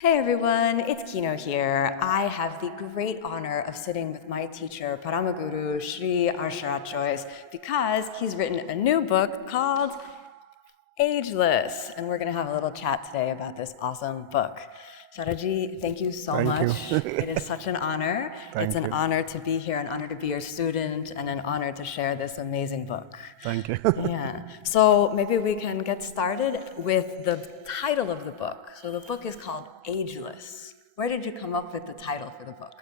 Hey everyone, it's Kino here. I have the great honor of sitting with my teacher, Paramaguru, Sharath Jois, because he's written a new book called Ageless, and we're going to have a little chat today about this awesome book. Sharathji, thank you so much. It is such an honor. It's an honor to be here, an honor to be your student, and an honor to share this amazing book. Thank you. Yeah. So maybe we can get started with the title of the book. So the book is called Ageless. Where did you come up with the title for the book?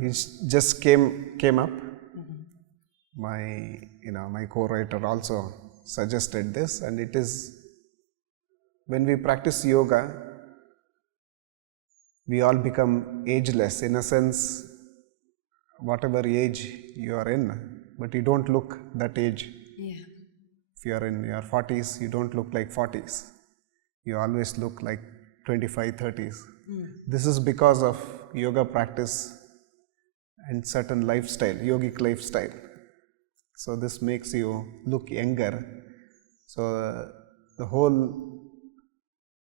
It just came up. My co-writer also suggested this, and it is when we practice yoga, we all become ageless. In a sense, whatever age you are in, but you don't look that age. Yeah. If you are in your 40s, you don't look like 40s. You always look like 25, 30s. This is because of yoga practice and certain lifestyle, yogic lifestyle. So this makes you look younger. So the whole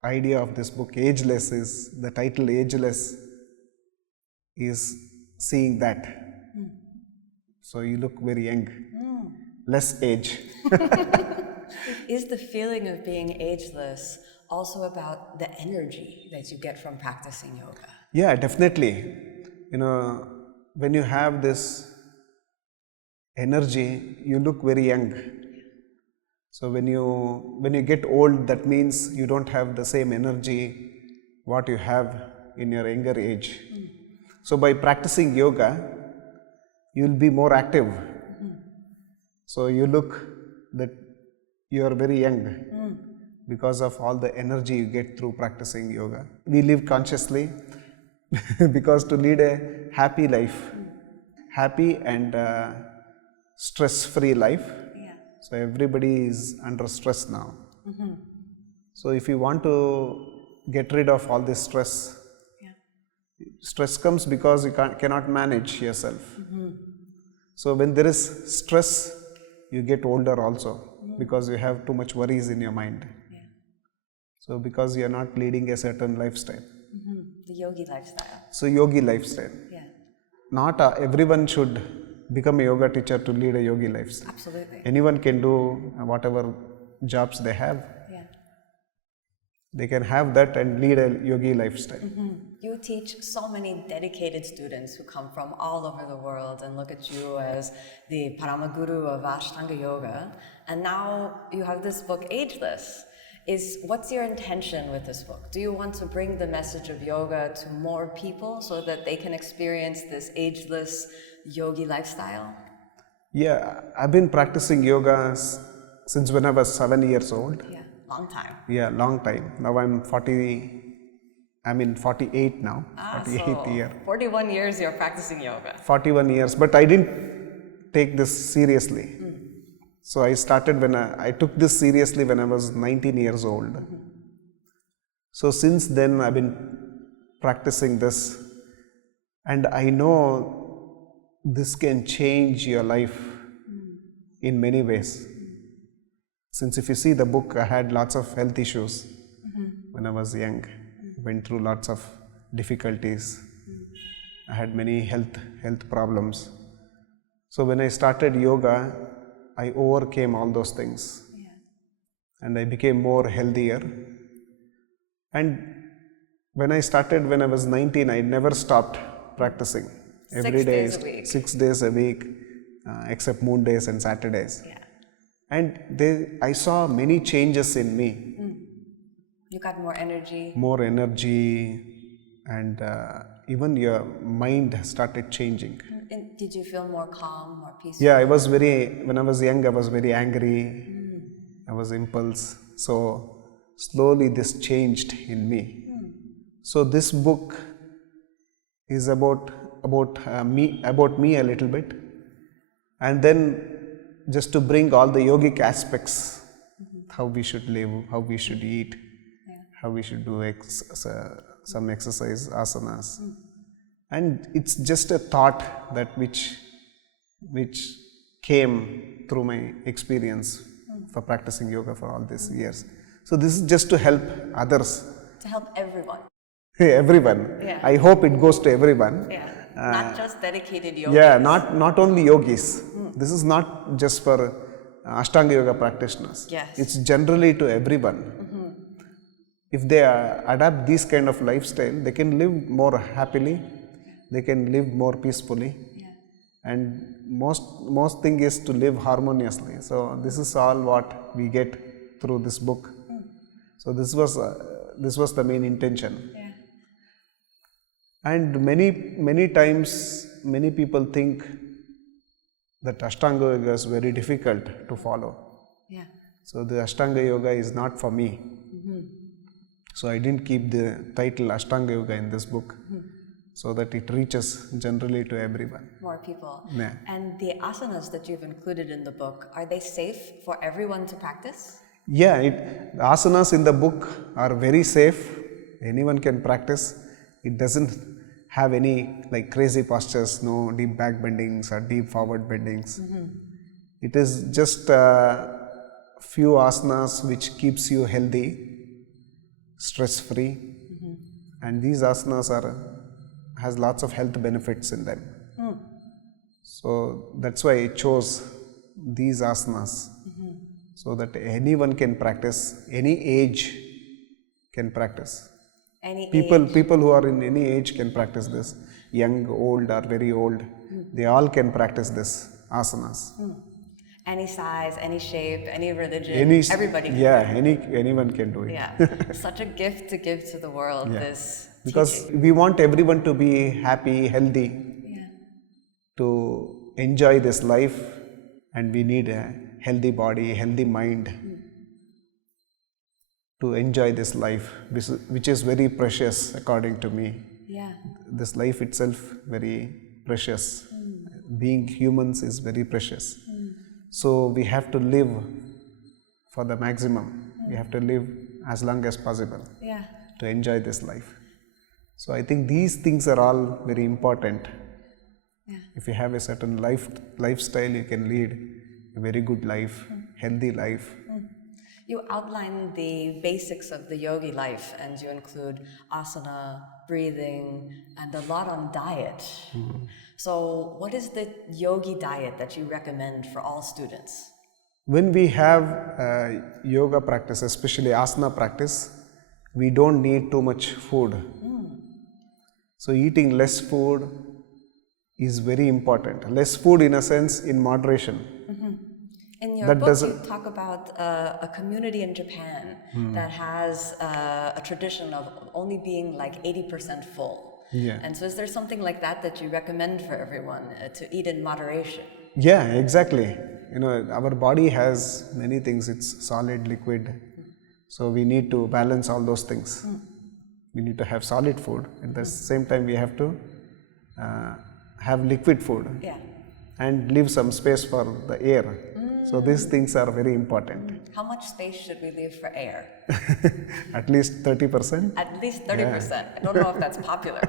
idea of this book, Ageless, is the title Ageless is seeing that. So you look very young, less age. Is the feeling of being ageless also about the energy that you get from practicing yoga? Yeah, definitely. When you have this energy, you look very young. So when you get old, that means you don't have the same energy what you have in your younger age. So by practicing yoga, you will be more active. So you look that you are very young because of all the energy you get through practicing yoga. We live consciously because to lead a happy life, happy and stress-free life. Yeah. So everybody is under stress now. So if you want to get rid of all this stress, stress comes because you cannot manage yourself. So when there is stress, you get older also because you have too much worries in your mind. Yeah. So because you are not leading a certain lifestyle. The yogi lifestyle. So yogi lifestyle. Yeah. Not everyone should become a yoga teacher to lead a yogi lifestyle. Absolutely. Anyone can do whatever jobs they have. Yeah. They can have that and lead a yogi lifestyle. You teach so many dedicated students who come from all over the world and look at you as the Paramaguru of Ashtanga Yoga. And now you have this book, Ageless. What's your intention with this book? Do you want to bring the message of yoga to more people so that they can experience this ageless yogi lifestyle? Yeah, I've been practicing yoga since when I was 7 years old. Yeah, long time. Yeah, long time. Now I'm 48 now, 48th year. 41 years you're practicing yoga. 41 years, but I didn't take this seriously. So I started I took this seriously when I was 19 years old. So since then I've been practicing this, and I know this can change your life in many ways. Since if you see the book, I had lots of health issues when I was young. Went through lots of difficulties. I had many health problems. So when I started yoga, I overcame all those things. Yeah. And I became more healthier. And when I started when I was 19, I never stopped practicing. Every day, 6 days a week. 6 days a week, except moon days and Saturdays. Yeah. And I saw many changes in me. You got more energy. More energy, and even your mind started changing. And did you feel more calm, more peaceful? Yeah, when I was young, I was very angry. I was impulse. So slowly this changed in me. So this book is about me a little bit, and then just to bring all the yogic aspects, how we should live, how we should eat, how we should do some exercise, asanas. And it's just a thought that which came through my experience for practicing yoga for all these years. So this is just to help others To help everyone. Everyone. Yeah. I hope it goes to everyone. Yeah. Not just dedicated yogis. Yeah, not only yogis. This is not just for Ashtanga Yoga practitioners. Yes. It's generally to everyone. If they adapt this kind of lifestyle, they can live more happily, they can live more peacefully. Yeah. And most thing is to live harmoniously. So this is all what we get through this book. So this was the main intention. Yeah. And many times many people think that Ashtanga Yoga is very difficult to follow. Yeah. So the Ashtanga Yoga is not for me. So I didn't keep the title Ashtanga Yoga in this book, so that it reaches generally to everyone. More people. Yeah. And the asanas that you've included in the book, are they safe for everyone to practice? Yeah, the asanas in the book are very safe. Anyone can practice. It doesn't have any like crazy postures, no deep back bendings or deep forward bendings. It is just a few asanas which keeps you healthy, stress free, and these asanas has lots of health benefits in them. So that's why I chose these asanas, so that anyone can practice, any age can practice. People who are in any age can practice this. Young, old, or very old, they all can practice this asanas. Any size, any shape, any religion, everybody can. Yeah, anyone can do it. Yeah, such a gift to give to the world. Yeah. This Because teaching. we want everyone to be happy, healthy, Yeah. to enjoy this life, and we need a healthy body, healthy mind to enjoy this life, which is very precious according to me. Yeah. This life itself very precious. Being humans is very precious. So we have to live for the maximum. We have to live as long as possible Yeah. to enjoy this life. So I think these things are all very important. Yeah. If you have a certain lifestyle, you can lead a very good life, healthy life. You outline the basics of the yogi life, and you include asana, breathing, and a lot on diet. So what is the yogi diet that you recommend for all students? When we have yoga practice, especially asana practice, we don't need too much food. So eating less food is very important. Less food in a sense, in moderation. In your book, you talk about a community in Japan that has a tradition of only being like 80% full. Yeah. And so is there something like that you recommend for everyone to eat in moderation? Yeah, exactly. Our body has many things. It's solid, liquid. So we need to balance all those things. We need to have solid food. At the same time, we have to have liquid food. Yeah. And leave some space for the air. So these things are very important. How much space should we leave for air? At least 30%. At least 30%. Yeah. I don't know if that's popular.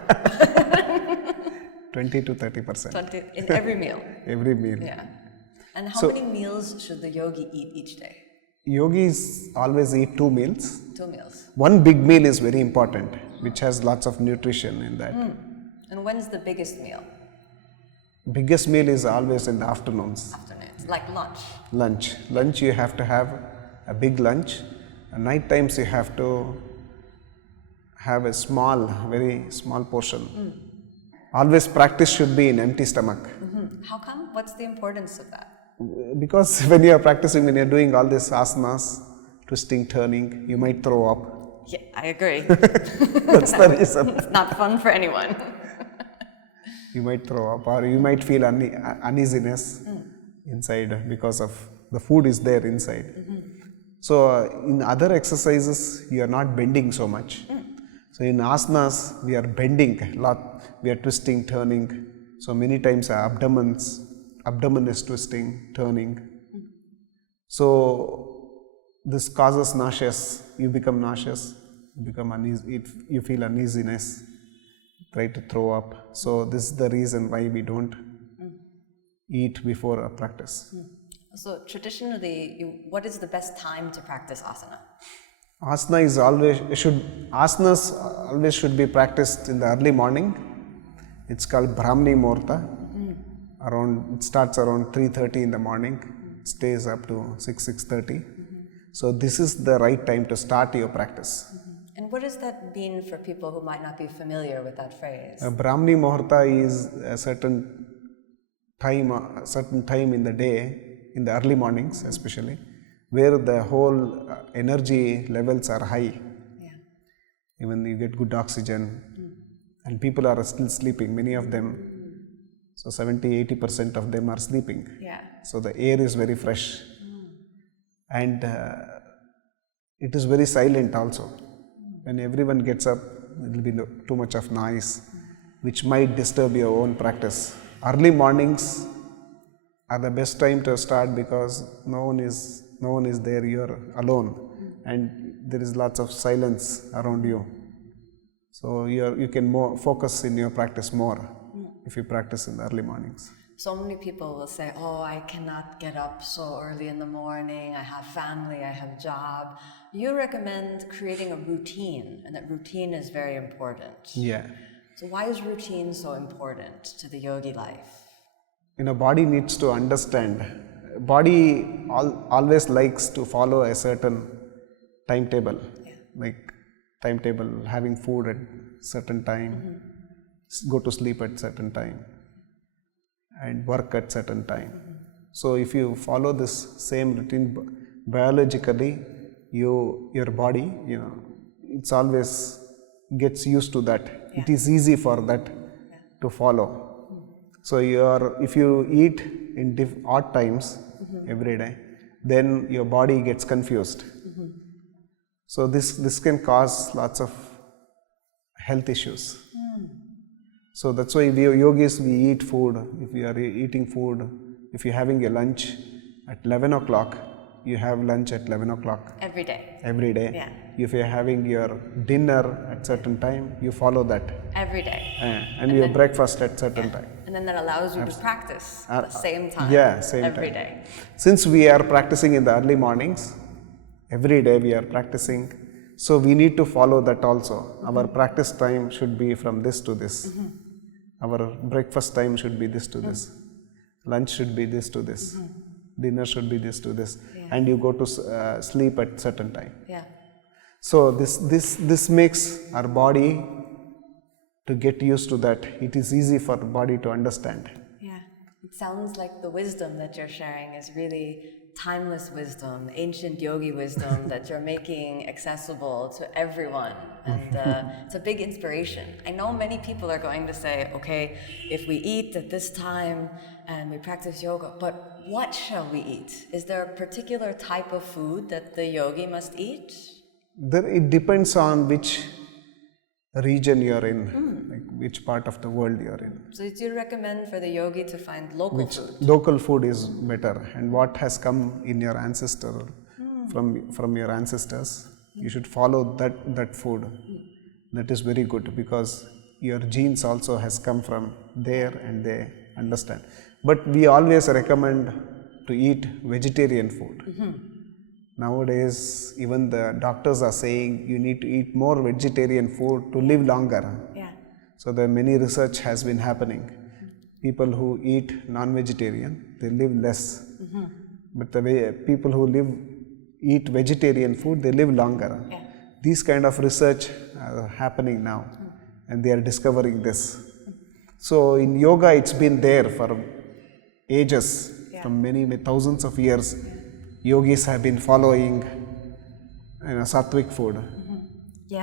20 to 30%. 20 in every meal. Every meal. Yeah. And how many meals should the yogi eat each day? Yogis always eat 2 meals. 2 meals. One big meal is very important, which has lots of nutrition in that. And when's the biggest meal? Biggest meal is always in the afternoons. Afternoons, like lunch. Lunch you have to have a big lunch. At night times you have to have a very small portion. Always practice should be in empty stomach. How come? What's the importance of that? Because when you are practicing, when you are doing all these asanas, twisting, turning, you might throw up. Yeah, I agree. That's the reason. It's not fun for anyone. You might throw up, or you might feel uneasiness inside because of the food is there inside. So in other exercises, you are not bending so much. So in asanas, we are bending a lot. We are twisting, turning. So many times our abdomen is twisting, turning. So this causes nauseous. You become nauseous. You become uneasy. You feel uneasiness. Try to throw up. So this is the reason why we don't eat before a practice. So traditionally, what is the best time to practice asana? Asana is asanas always should be practiced in the early morning. It's called Brahmani Muhurta. It starts around 3:30 in the morning, stays up to 6:30. So this is the right time to start your practice. And what does that mean for people who might not be familiar with that phrase? Brahmani Muhurta is a certain time in the day, in the early mornings especially, where the whole energy levels are high. Yeah. Even you get good oxygen, and people are still sleeping, many of them. So 70-80% of them are sleeping. Yeah. So the air is very fresh, and it is very silent also. When everyone gets up, it will be too much of noise, which might disturb your own practice. Early mornings are the best time to start because no one is there. You are alone, and there is lots of silence around you. So you can focus in your practice more if you practice in the early mornings. So many people will say, oh, I cannot get up so early in the morning, I have family, I have job. You recommend creating a routine, and that routine is very important. Yeah. So why is routine so important to the yogi life? Body needs to understand. Body always likes to follow a certain timetable. Yeah. Like timetable, having food at certain time, go to sleep at certain time, and work at certain time. So if you follow this same routine biologically, your body, it's always gets used to that. Yeah. It is easy for that to follow. So if you eat in odd times every day, then your body gets confused. So this can cause lots of health issues. So that's why we yogis, we eat food. If we are eating food, if you're having a lunch at 11 o'clock, you have lunch at 11 o'clock. Every day. Every day. Yeah. If you're having your dinner at certain time, you follow that. Every day. And your breakfast at certain time. And then that allows you to practice at the same time. Yeah, same every time. day. Since we are practicing in the early mornings, every day we are practicing, so we need to follow that also. Our practice time should be from this to this. Our breakfast time should be this to this. Lunch should be this to this. Dinner should be this to this. Yeah. And you go to sleep at certain time. Yeah. So this makes our body to get used to that. It is easy for the body to understand. Yeah. It sounds like the wisdom that you're sharing is really timeless wisdom, ancient yogi wisdom that you're making accessible to everyone. And it's a big inspiration. I know many people are going to say, okay, if we eat at this time and we practice yoga, but what shall we eat? Is there a particular type of food that the yogi must eat? It depends on which region you're in, like which part of the world you're in. So do you recommend for the yogi to find local food? Local food is better, and what has come in your ancestor, from your ancestors, you should follow that food. That is very good because your genes also has come from there and they understand. But we always recommend to eat vegetarian food. Nowadays, even the doctors are saying you need to eat more vegetarian food to live longer. Yeah. So there many research has been happening. People who eat non-vegetarian, they live less. But the way people who eat vegetarian food, they live longer. Yeah. These kind of research are happening now, and they are discovering this. So in yoga, it's been there for ages, from many thousands of years. Yogis have been following sattvic food,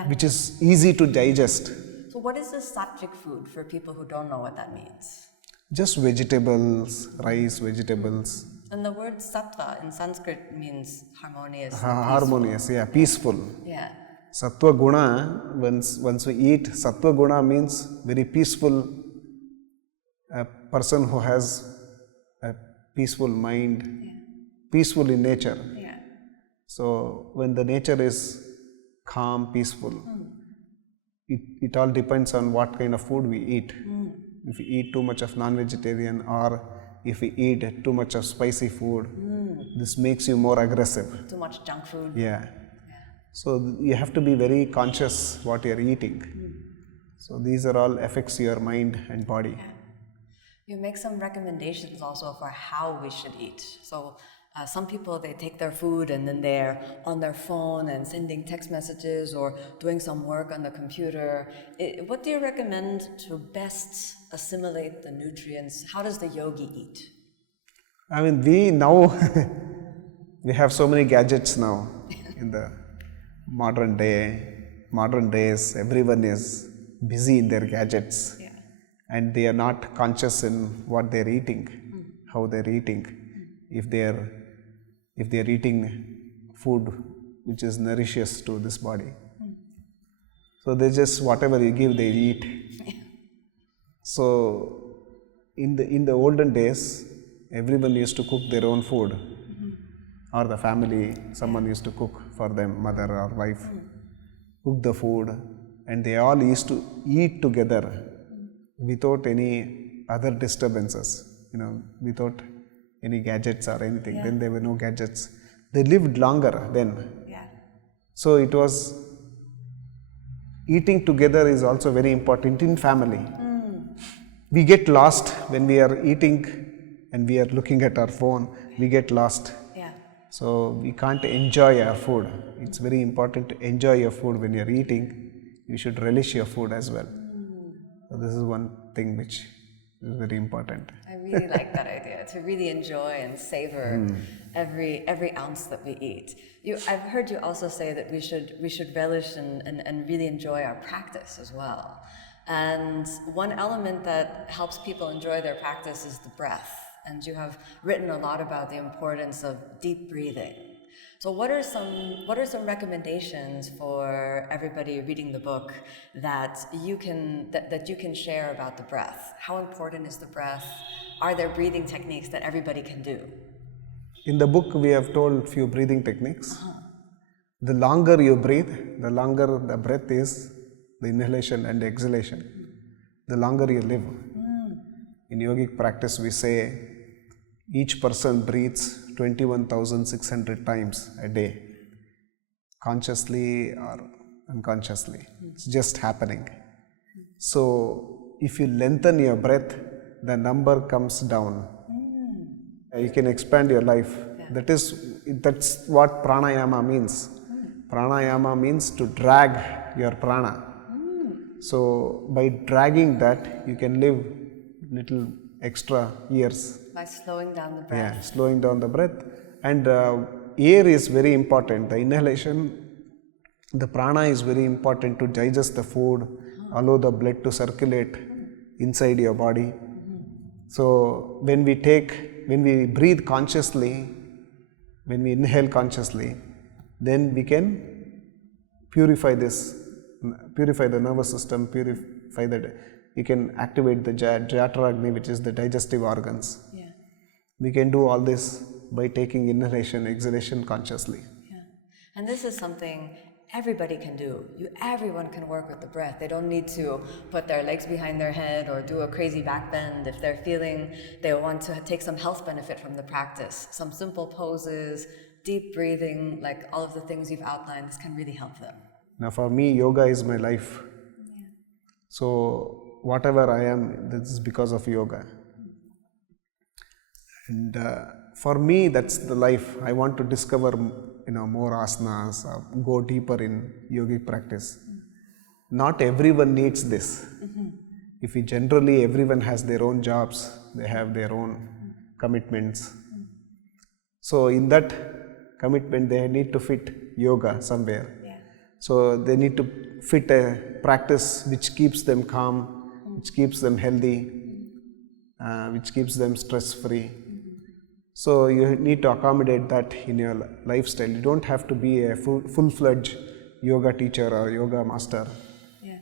which is easy to digest. So what is this sattvic food for people who don't know what that means? Just vegetables, rice, vegetables. And the word sattva in Sanskrit means harmonious. Harmonious, yeah, peaceful. Yeah. Sattva guna, once we eat, sattva guna means very peaceful, a person who has a peaceful mind, peaceful in nature. Yeah. So when the nature is calm, peaceful, it all depends on what kind of food we eat. If we eat too much of non-vegetarian, or if we eat too much of spicy food, this makes you more aggressive. Too much junk food. Yeah. So you have to be very conscious what you are eating. So these are all affects your mind and body. Yeah. You make some recommendations also for how we should eat. So some people, they take their food and then they're on their phone and sending text messages or doing some work on the computer. What do you recommend to best assimilate the nutrients? How does the yogi eat? I mean, we now we have so many gadgets now in the modern days. Everyone is busy in their gadgets, Yeah. and they are not conscious in what they're eating, how they're eating. If they're eating food which is nourishes to this body, so they just whatever you give they eat. So in the olden days, everyone used to cook their own food, or the family, someone used to cook for them, mother or wife, cook the food, and they all used to eat together without any other disturbances, without any gadgets or anything. Yeah. Then there were no gadgets. They lived longer then. Yeah. So it was eating together is also very important in family. We get lost when we are eating and we are looking at our phone. We get lost. Yeah. So we can't enjoy our food. It's very important to enjoy your food when you're eating. You should relish your food as well. So this is one thing which is very important. I really like that idea, to really enjoy and savor every ounce that we eat. I've heard you also say that we should relish and really enjoy our practice as well. And one element that helps people enjoy their practice is the breath. And you have written a lot about the importance of deep breathing. So what are some recommendations for everybody reading the book that you can share about the breath? How important is the breath? Are there breathing techniques that everybody can do? In the book, we have told few breathing techniques. The longer you breathe, the longer the breath is, the inhalation and exhalation, the longer you live. In yogic practice, we say each person breathes 21,600 times a day, consciously or unconsciously. It's just happening. So if you lengthen your breath, the number comes down. You can expand your life. That's what pranayama means. Pranayama means to drag your prana. So by dragging that, you can live little extra years. By slowing down the breath. Yeah, slowing down the breath. And air is very important. The inhalation, the prana is very important to digest the food, allow the blood to circulate inside your body. So when we breathe consciously, when we inhale consciously, then we can purify the nervous system, you can activate the Jataragni, which is the digestive organs. Yeah. We can do all this by taking inhalation, exhalation consciously. Yeah. And this is something everybody can do. Everyone can work with the breath. They don't need to put their legs behind their head or do a crazy back bend. If they're feeling they want to take some health benefit from the practice, some simple poses, deep breathing, like all of the things you've outlined, this can really help them. Now for me, yoga is my life. Yeah. So whatever I am, this is because of yoga. And for me, that's the life. I want to discover, more asanas, go deeper in yogic practice. Not everyone needs this. If everyone has their own jobs, they have their own commitments. So in that commitment, they need to fit yoga somewhere. Yeah. So they need to fit a practice which keeps them calm, which keeps them healthy, which keeps them stress-free. So you need to accommodate that in your lifestyle. You don't have to be a full-fledged yoga teacher or yoga master,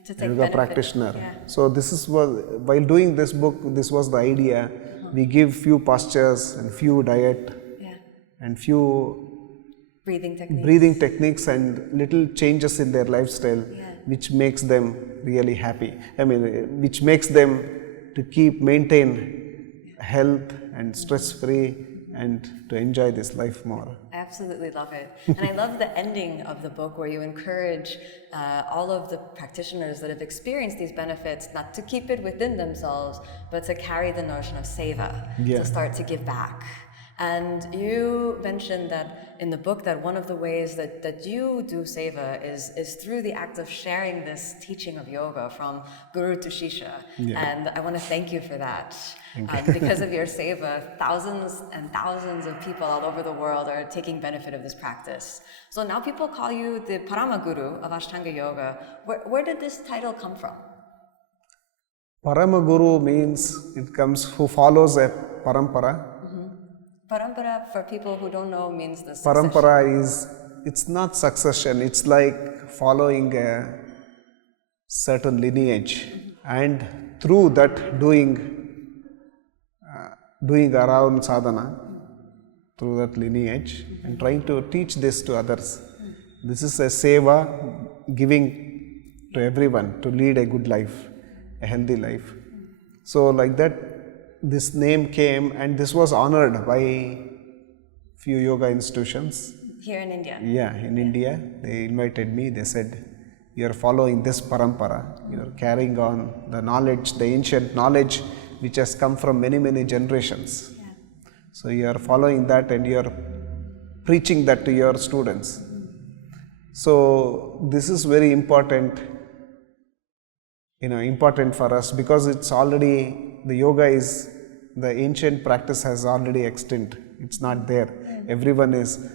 To take yoga benefit. practitioner. Yeah. So while doing this book, this was the idea. We give few postures and few diet and few breathing techniques and little changes in their lifestyle, which makes them really happy. Which makes them to maintain health and stress-free and to enjoy this life more. I absolutely love it. And I love the ending of the book where you encourage all of the practitioners that have experienced these benefits not to keep it within themselves, but to carry the notion of seva, Yeah. to start to give back. And you mentioned that in the book that one of the ways that you do seva is through the act of sharing this teaching of yoga from guru to shisha. Yeah. And I want to thank you for that. Because of your seva, thousands and thousands of people all over the world are taking benefit of this practice. So now people call you the Paramaguru of Ashtanga Yoga. Where did this title come from? Paramaguru means it comes who follows a parampara. Parampara, for people who don't know, means the succession. Parampara is, it's not succession, it's like following a certain lineage, and through that doing around sadhana, through that lineage, and trying to teach this to others. This is a seva, giving to everyone to lead a good life, a healthy life. So like that, this name came, and this was honored by few yoga institutions. Here in India? Yeah, in India. They invited me, they said, you are following this parampara, you are carrying on the knowledge, the ancient knowledge which has come from many, many generations. Yeah. So you are following that and you are preaching that to your students. So this is very important, important for us, because it's already, the yoga is, the ancient practice has already extinct. It's not there. Everyone is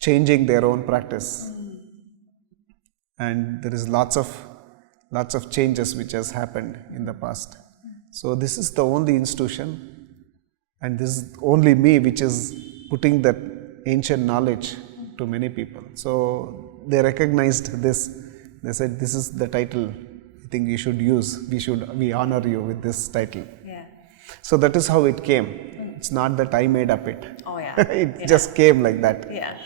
changing their own practice. And there is lots of changes which has happened in the past. So this is the only institution, and this is only me which is putting that ancient knowledge to many people. So they recognized this. They said, this is the title I think you should use. We honor you with this title. Yeah. So that is how it came. It's not that I made up it. Oh yeah. It just came like that. Yeah.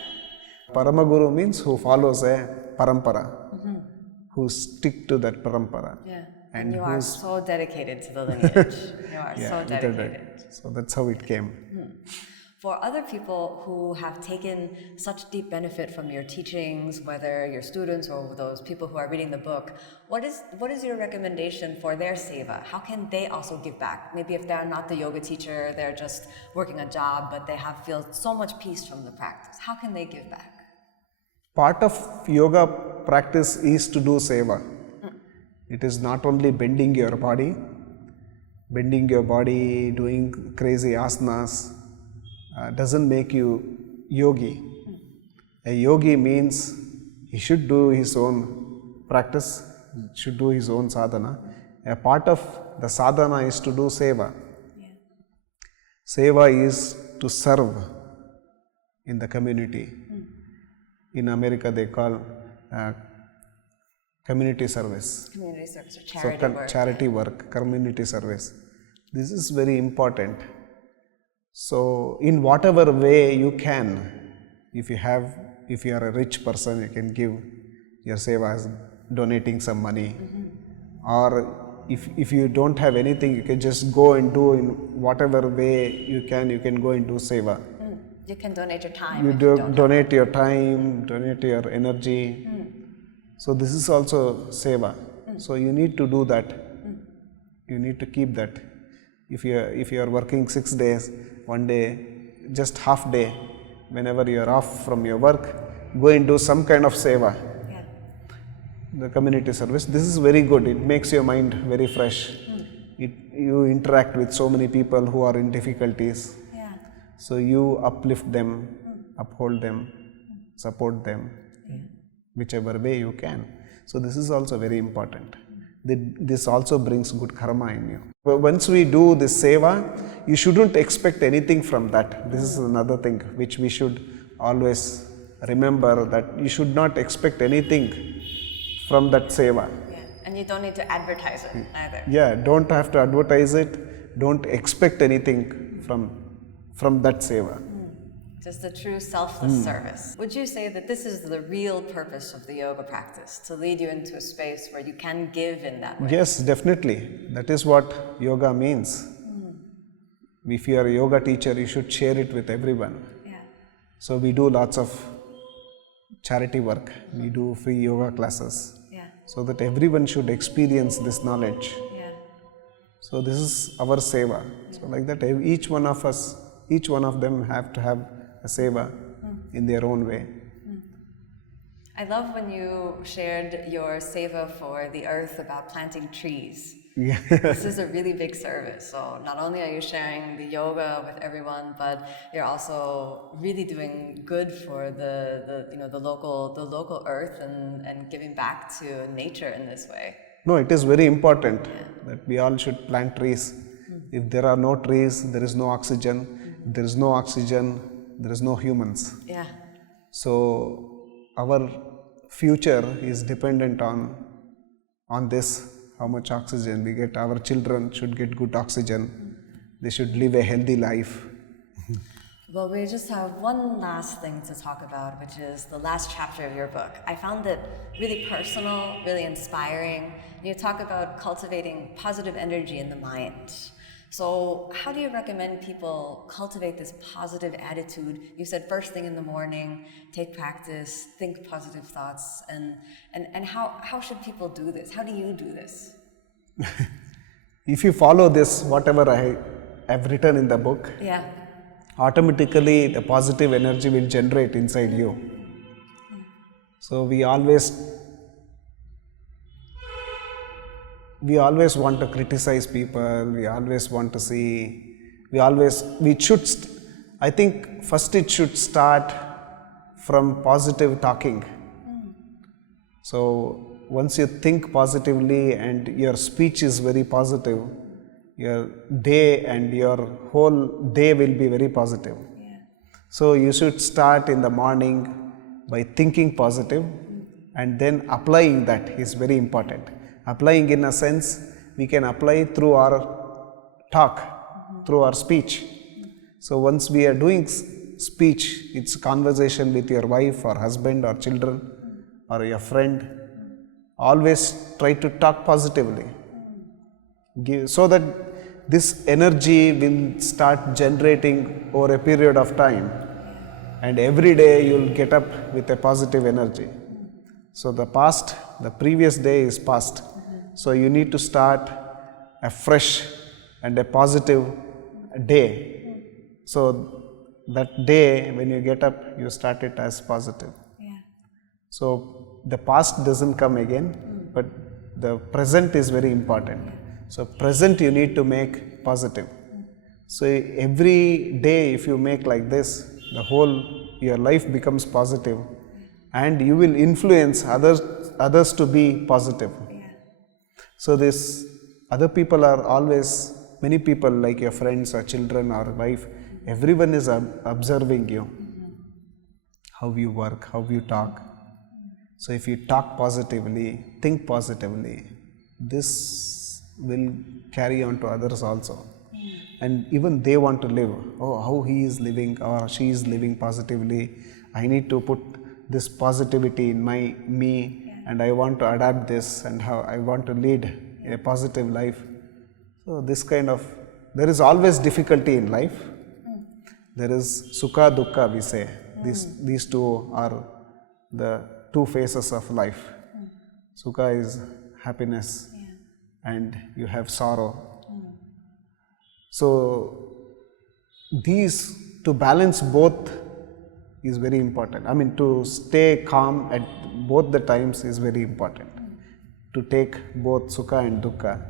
Paramaguru means who follows a parampara, who stick to that parampara. Yeah. And you are so dedicated to the lineage. You are Yeah, so dedicated. So that's how it came. For other people who have taken such deep benefit from your teachings, whether your students or those people who are reading the book, what is your recommendation for their seva? How can they also give back? Maybe if they're not the yoga teacher, they're just working a job, but they feel so much peace from the practice. How can they give back? Part of yoga practice is to do seva. It is not only bending your body, doing crazy asanas, doesn't make you yogi. A yogi means he should do his own practice, should do his own sadhana. A part of the sadhana is to do seva. Yeah. Seva is to serve in the community. In America they call community service. Community service or charity work. Charity work, community service. This is very important. So in whatever way you can, if you are a rich person, you can give your seva as donating some money. Or if you don't have anything, you can just go and do in whatever way you can go and do seva. You can donate your time. You donate your time, donate your energy. So this is also seva. So you need to do that. You need to keep that. If you are working 6 days, one day, just half day, whenever you are off from your work, go and do some kind of seva. Yeah. The community service. This is very good. It makes your mind very fresh. You interact with so many people who are in difficulties. Yeah. So you uplift them, uphold them, support them, whichever way you can. So this is also very important. This also brings good karma in you. But once we do this seva, you shouldn't expect anything from that. This is another thing which we should always remember, that you should not expect anything from that seva. Yeah. And you don't need to advertise it either. Yeah, don't have to advertise it. Don't expect anything from that seva. Just the true selfless service. Would you say that this is the real purpose of the yoga practice, to lead you into a space where you can give in that way? Yes, definitely. That is what yoga means. if you are a yoga teacher, you should share it with everyone. Yeah. So we do lots of charity work. We do free yoga classes. Yeah. So that everyone should experience this knowledge. Yeah. So this is our seva. So like that, each one of us, each one of them have to have a seva in their own way. I love when you shared your seva for the earth about planting trees. Yeah. This is a really big service. So not only are you sharing the yoga with everyone, but you're also really doing good for the local earth and giving back to nature in this way. No, it is very important that we all should plant trees. If there are no trees, there is no oxygen. If there is no oxygen, there is no humans. Yeah. So our future is dependent on this, how much oxygen we get. Our children should get good oxygen. They should live a healthy life. Well, we just have one last thing to talk about, which is the last chapter of your book. I found it really personal, really inspiring. You talk about cultivating positive energy in the mind. So how do you recommend people cultivate this positive attitude? You said first thing in the morning, take practice, think positive thoughts, and how should people do this? How do you do this? If you follow this, whatever I have written in the book, Yeah. automatically the positive energy will generate inside you. So we always want to criticize people, we always want to see, I think first it should start from positive talking. So once you think positively and your speech is very positive, your day and your whole day will be very positive. Yeah. So you should start in the morning by thinking positive and then applying that is very important. Applying in a sense, we can apply through our talk, through our speech. So once we are doing speech, it's conversation with your wife or husband or children or your friend. Always try to talk positively. So that this energy will start generating over a period of time, and every day you will get up with a positive energy. So the previous day is past. So you need to start a fresh and a positive day. So that day when you get up, you start it as positive. Yeah. So the past doesn't come again, but the present is very important. So present you need to make positive. So every day if you make like this, your life becomes positive, and you will influence others to be positive. Yeah. So other people are always, many people like your friends or children or wife, everyone is observing you, how you work, how you talk. So if you talk positively, think positively, this will carry on to others also. And even they want to live. Oh, how he is living or she is living positively. I need to put this positivity in me, and I want to adapt this, and how I want to lead a positive life. So there is always difficulty in life. There is sukha, dukkha, we say. These two are the two phases of life. Sukha is happiness, and you have sorrow. So to balance both is very important. I mean, to stay calm at both the times is very important. To take both sukha and dukkha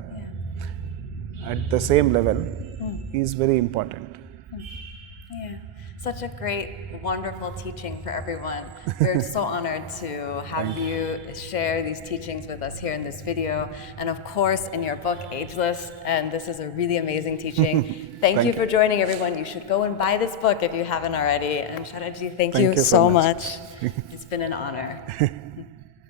at the same level is very important. Yeah, such a great, wonderful teaching for everyone. We're so honored to have you share these teachings with us here in this video, and of course in your book, Ageless, and this is a really amazing teaching. Thank you for joining, everyone. You should go and buy this book if you haven't already, and Sharathji, thank you so much. It's been an honor.